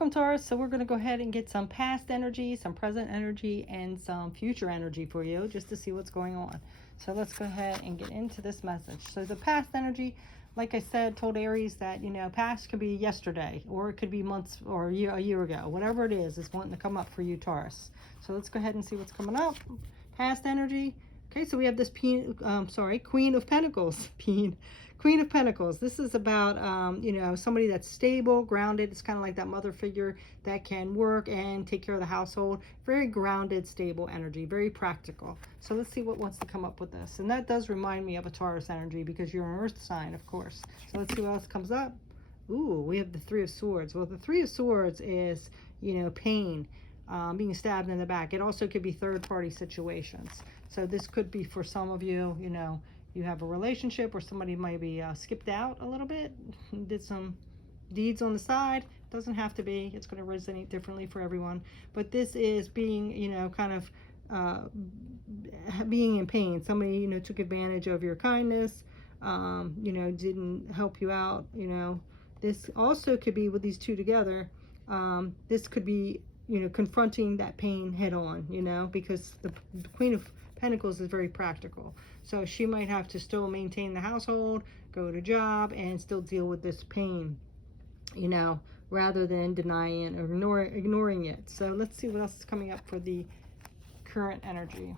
Welcome, Taurus. So we're going to go ahead and get some past energy, some present energy, and some future energy for you just to see what's going on. So let's go ahead and get into this message. So the past energy, like I said, told Aries that, past could be yesterday, or it could be months or a year ago. Whatever it is wanting to come up for you, Taurus. So let's go ahead and see what's coming up. Past energy. Okay, so we have this Queen of Pentacles. Queen of Pentacles. This is about, somebody that's stable, grounded. It's kind of like that mother figure that can work and take care of the household. Very grounded, stable energy, very practical. So let's see what wants to come up with this. And that does remind me of a Taurus energy because you're an earth sign, of course. So let's see what else comes up. Ooh, we have the Three of Swords. Well, the Three of Swords is, pain. Being stabbed in the back. It also could be third-party situations. So this could be for some of you, you have a relationship where somebody maybe skipped out a little bit, did some deeds on the side. Doesn't have to be. It's going to resonate differently for everyone. But this is being, being in pain. Somebody, took advantage of your kindness, didn't help you out, This also could be with these two together. This could be, confronting that pain head on, because the Queen of Pentacles is very practical. So she might have to still maintain the household, go to job, and still deal with this pain, rather than denying or ignoring it. So let's see what else is coming up for the current energy.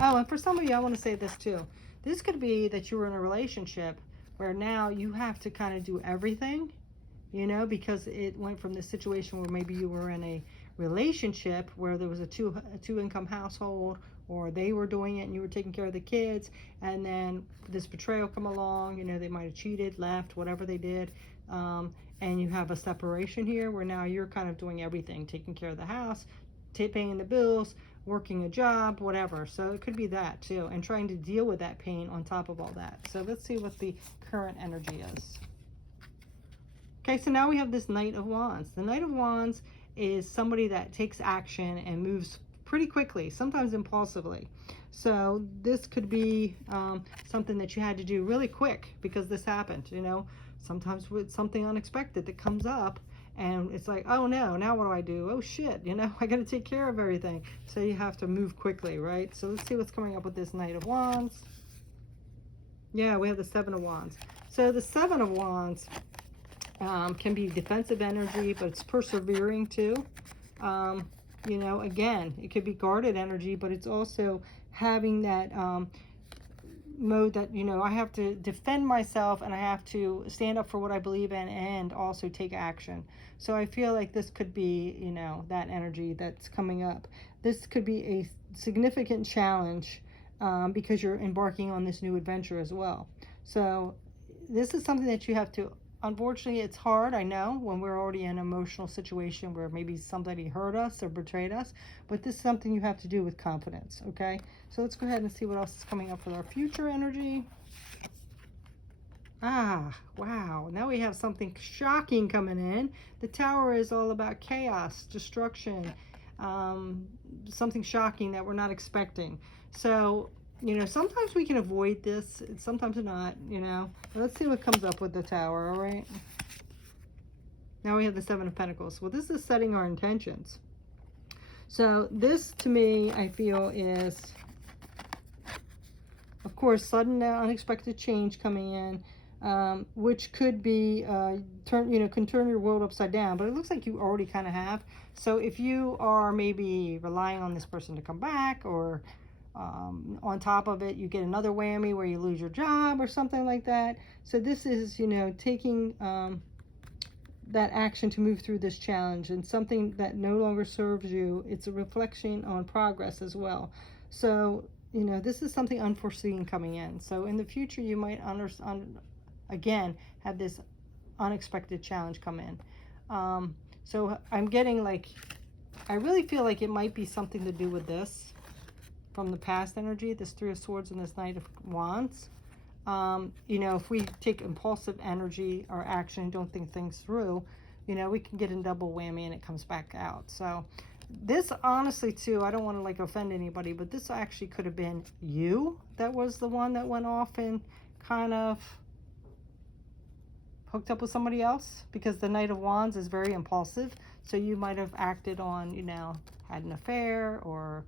Oh, and for some of you, I want to say this too. This could be that you were in a relationship where now you have to kind of do everything, because it went from this situation where maybe you were in a relationship where there was a two income household, or they were doing it and you were taking care of the kids, and then this betrayal come along, they might have cheated, left, whatever they did, and you have a separation here where now you're kind of doing everything, taking care of the house, paying the bills, working a job, whatever. So it could be that too, and trying to deal with that pain on top of all that. So let's see what the current energy is. Okay, so now we have this Knight of Wands. The Knight of Wands is somebody that takes action and moves pretty quickly, sometimes impulsively. So this could be something that you had to do really quick because this happened, sometimes with something unexpected that comes up and it's like, oh no, now what do? Oh shit, I got to take care of everything. So you have to move quickly, right? So let's see what's coming up with this Knight of Wands. Yeah, we have the Seven of Wands. So the Seven of Wands can be defensive energy, but it's persevering too. Again, it could be guarded energy, but it's also having that mode that, I have to defend myself and I have to stand up for what I believe in and also take action. So I feel like this could be, that energy that's coming up. This could be a significant challenge because you're embarking on this new adventure as well. So this is something that you have to, unfortunately, it's hard, I know, when we're already in an emotional situation where maybe somebody hurt us or betrayed us, but this is something you have to do with confidence, okay? So let's go ahead and see what else is coming up for our future energy. Ah, wow, now we have something shocking coming in. The Tower is all about chaos, destruction, something shocking that we're not expecting. So sometimes we can avoid this, sometimes not, Let's see what comes up with the Tower, all right? Now we have the Seven of Pentacles. Well, this is setting our intentions. So this, to me, I feel is, of course, sudden, unexpected change coming in, which could be, can turn your world upside down, but it looks like you already kind of have. So if you are maybe relying on this person to come back, or on top of it, you get another whammy where you lose your job or something like that. So this is, taking that action to move through this challenge, and something that no longer serves you. It's a reflection on progress as well. So, this is something unforeseen coming in. So in the future, you might again have this unexpected challenge come in. So I'm getting I really feel like it might be something to do with this. From the past energy, this Three of Swords and this Knight of Wands. If we take impulsive energy or action and don't think things through, we can get a double whammy and it comes back out. So this, honestly, too, I don't want to offend anybody, but this actually could have been you that was the one that went off and kind of hooked up with somebody else, because the Knight of Wands is very impulsive. So you might have acted on, you know, had an affair or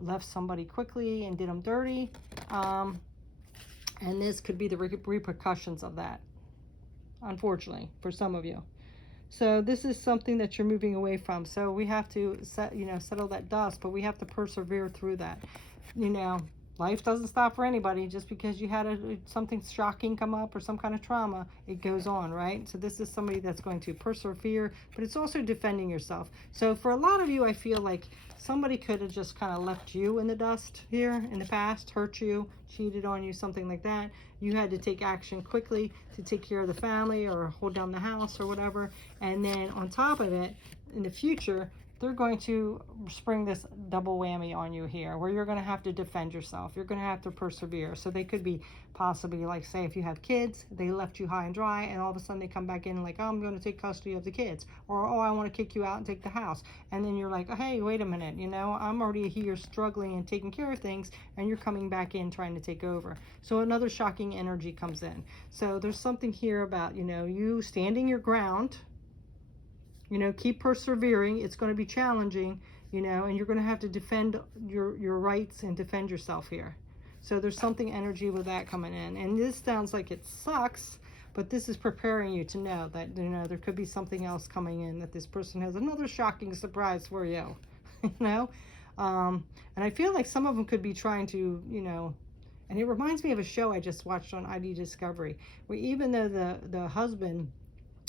left somebody quickly and did them dirty. And this could be the repercussions of that, unfortunately, for some of you. So this is something that you're moving away from. So we have to settle that dust, but we have to persevere through that. You know, life doesn't stop for anybody. Just because you had something shocking come up or some kind of trauma, it goes on, right? So this is somebody that's going to persevere, but it's also defending yourself. So for a lot of you, I feel like somebody could have just kind of left you in the dust here in the past, hurt you, cheated on you, something like that. You had to take action quickly to take care of the family or hold down the house or whatever. And then on top of it, in the future, they're going to spring this double whammy on you here, where you're going to have to defend yourself. You're going to have to persevere. So they could be possibly, like, say, if you have kids, they left you high and dry, and all of a sudden they come back in like, oh, I'm going to take custody of the kids, or, oh, I want to kick you out and take the house. And then you're like, oh, hey, wait a minute, you know, I'm already here struggling and taking care of things, and you're coming back in trying to take over. So another shocking energy comes in. So there's something here about, you know, you standing your ground. You know, keep persevering. It's going to be challenging, you know, and you're going to have to defend your rights and defend yourself here. So there's something energy with that coming in. And this sounds like it sucks, but this is preparing you to know that, you know, there could be something else coming in, that this person has another shocking surprise for you, you know. And I feel like some of them could be trying to, you know, and it reminds me of a show I just watched on ID Discovery, where even though the husband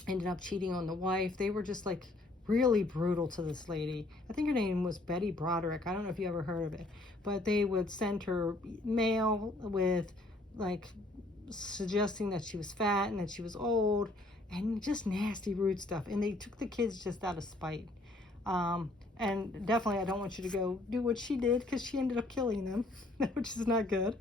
ended up cheating on the wife, they were just like really brutal to this lady. I think her name was Betty Broderick. I don't know if you ever heard of it, but they would send her mail with like suggesting that she was fat and that she was old, and just nasty, rude stuff. And they took the kids just out of spite. And definitely, I don't want you to go do what she did, because she ended up killing them, which is not good.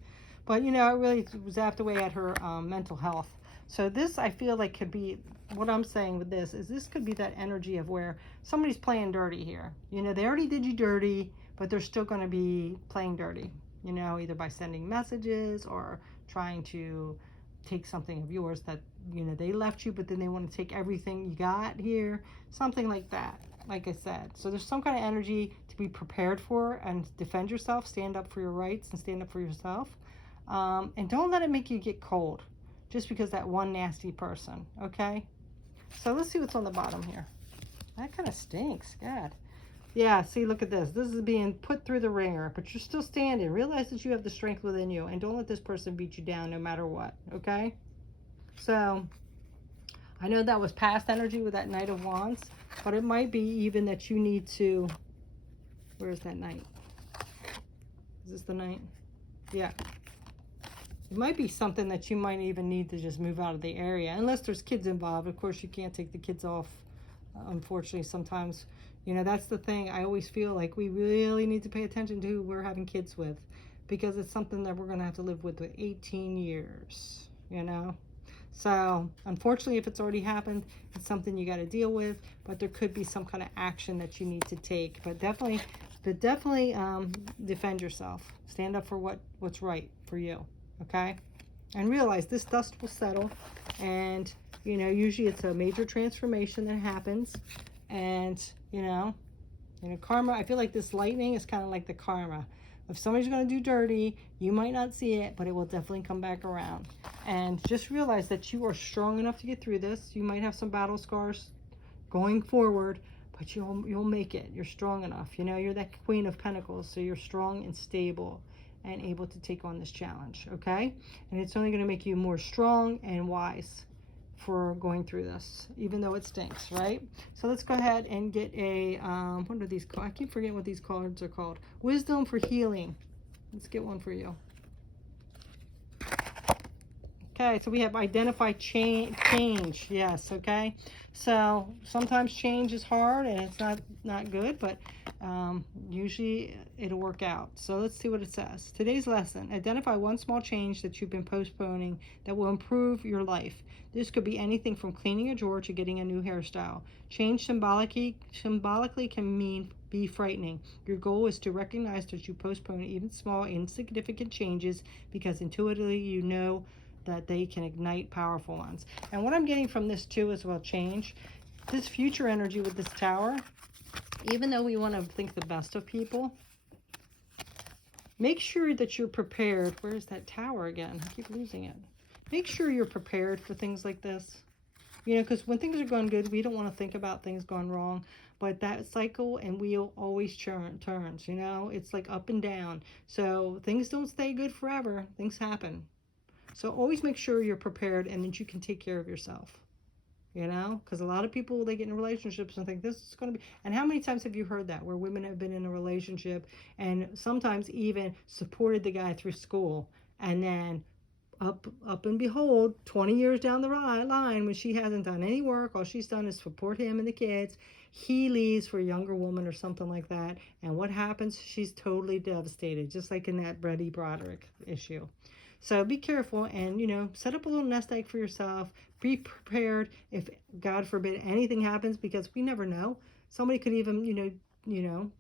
But, you know, it really zapped away at her mental health. So this, I feel like, could be, what I'm saying with this is, this could be that energy of where somebody's playing dirty here. You know, they already did you dirty, but they're still going to be playing dirty, you know, either by sending messages or trying to take something of yours that, you know, they left you, but then they want to take everything you got here, something like that, like I said. So there's some kind of energy to be prepared for and defend yourself, stand up for your rights and stand up for yourself. And don't let it make you get cold just because that one nasty person, okay? So let's see what's on the bottom here. That kind of stinks, God. Yeah, see, look at this. This is being put through the ringer, but you're still standing. Realize that you have the strength within you, and don't let this person beat you down no matter what, okay? So I know that was past energy with that Knight of Wands, but it might be even that you need to, where's that Knight? Is this the Knight? Yeah. It might be something that you might even need to just move out of the area, unless there's kids involved. Of course, you can't take the kids off, unfortunately, sometimes. You know, that's the thing. I always feel like we really need to pay attention to who we're having kids with, because it's something that we're going to have to live with 18 years, you know. So, unfortunately, if it's already happened, it's something you got to deal with, but there could be some kind of action that you need to take. But definitely defend yourself. Stand up for what's right for you. Okay, and realize this dust will settle, and you know, usually it's a major transformation that happens, and you know, karma. I feel like this lightning is kind of like the karma. If somebody's going to do dirty, you might not see it, but it will definitely come back around. And just realize that you are strong enough to get through this. You might have some battle scars going forward, but you'll make it. You're strong enough. You know, you're that Queen of Pentacles, so you're strong and stable and able to take on this challenge, okay? And it's only going to make you more strong and wise for going through this, even though it stinks, right? So let's go ahead and get a, what are these called? I keep forgetting what these cards are called. Wisdom for healing. Let's get one for you. Okay, so we have identify change. Yes, okay. So sometimes change is hard and it's not good, but usually it'll work out. So let's see what it says. Today's lesson: identify one small change that you've been postponing that will improve your life. This could be anything from cleaning a drawer to getting a new hairstyle. Change symbolically can be frightening. Your goal is to recognize that you postpone even small, insignificant changes because intuitively you know that they can ignite powerful ones. And what I'm getting from this too is, well, change. This future energy with this Tower, even though we want to think the best of people, make sure that you're prepared. Where's that Tower again? I keep losing it. Make sure you're prepared for things like this. You know, because when things are going good, we don't want to think about things going wrong. But that cycle and wheel always turns, you know. It's like up and down. So things don't stay good forever. Things happen. So always make sure you're prepared and that you can take care of yourself. You know, because a lot of people, they get in relationships and think this is going to be, and how many times have you heard that, where women have been in a relationship and sometimes even supported the guy through school, and then up and behold, 20 years down the line, when she hasn't done any work, all she's done is support him and the kids, he leaves for a younger woman or something like that, and what happens? She's totally devastated, just like in that Brady Broderick issue. So be careful and, you know, set up a little nest egg for yourself. Be prepared if, God forbid, anything happens, because we never know. Somebody could even, you know,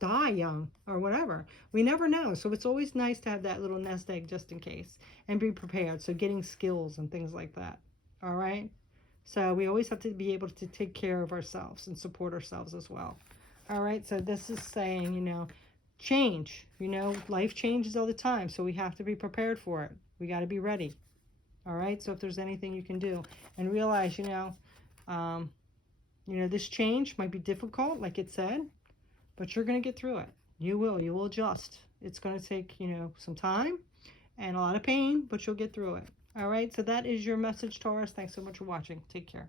die young or whatever. We never know. So it's always nice to have that little nest egg just in case and be prepared. So getting skills and things like that. All right. So we always have to be able to take care of ourselves and support ourselves as well. All right. So this is saying, you know, change, you know, life changes all the time. So we have to be prepared for it. We got to be ready. All right. So if there's anything you can do, and realize, you know, this change might be difficult, like it said, but you're going to get through it. You will adjust. It's going to take, you know, some time and a lot of pain, but you'll get through it. All right. So that is your message, Taurus. Thanks so much for watching. Take care.